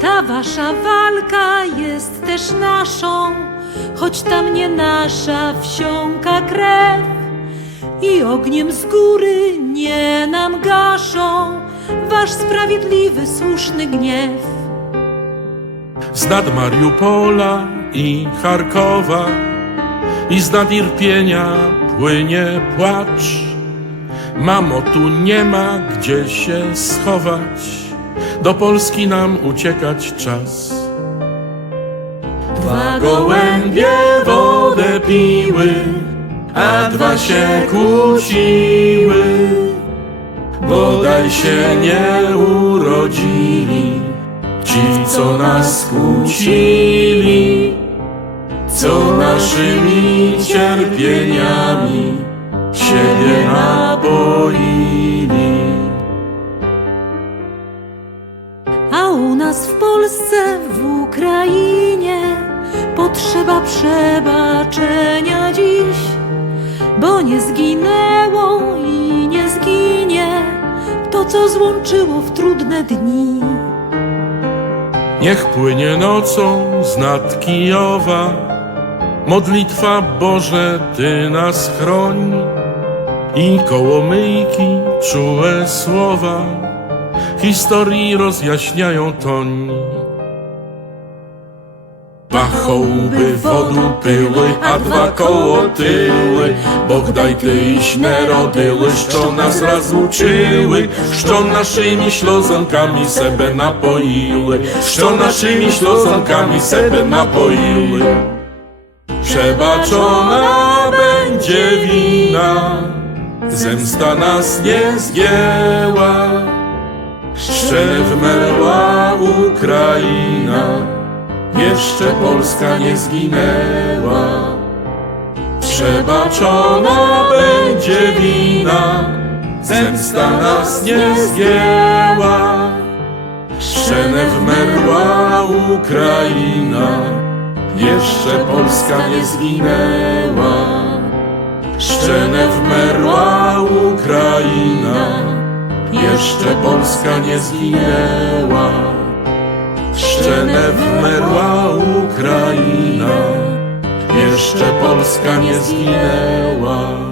Ta wasza walka jest też naszą, choć tam nie nasza wsiąka krew. I ogniem z góry nie nam gaszą wasz sprawiedliwy, słuszny gniew. z nad Mariupola i Charkowa i z nad Irpienia płynie płacz. Mamo, tu nie ma gdzie się schować, do Polski nam uciekać czas. Dwa gołębie wodę piły, a dwa się kłóciły. Bodaj się nie urodzili ci, co nas kłócili, co naszymi cierpieniami siebie napoili. Przebaczenia dziś, bo nie zginęło i nie zginie to, co złączyło w trudne dni. Niech płynie nocą z Kijowa Modlitwa Boże, Ty nas chroń I koło myjki czułe słowa Historii rozjaśniają toń Dwa hołby wodą pyły, a dwa koło tyły. Bogdaj ty iś rodyły, szczo nas rozłączyły, szczo naszymi ślozankami sebe napoiły, szczo naszymi ślozankami sebe napoiły. Przebaczona będzie wina, zemsta nas nie zgięła, szczerwmęła Ukraina jeszcze Polska nie zginęła. Przebaczona będzie wina, zemsta nas nie zgięła. Szczene wmerła Ukraina, jeszcze Polska nie zginęła. Szczene wmerła Ukraina, jeszcze Polska nie zginęła. Szczene wmerła Ukraina, jeszcze Polska nie zginęła.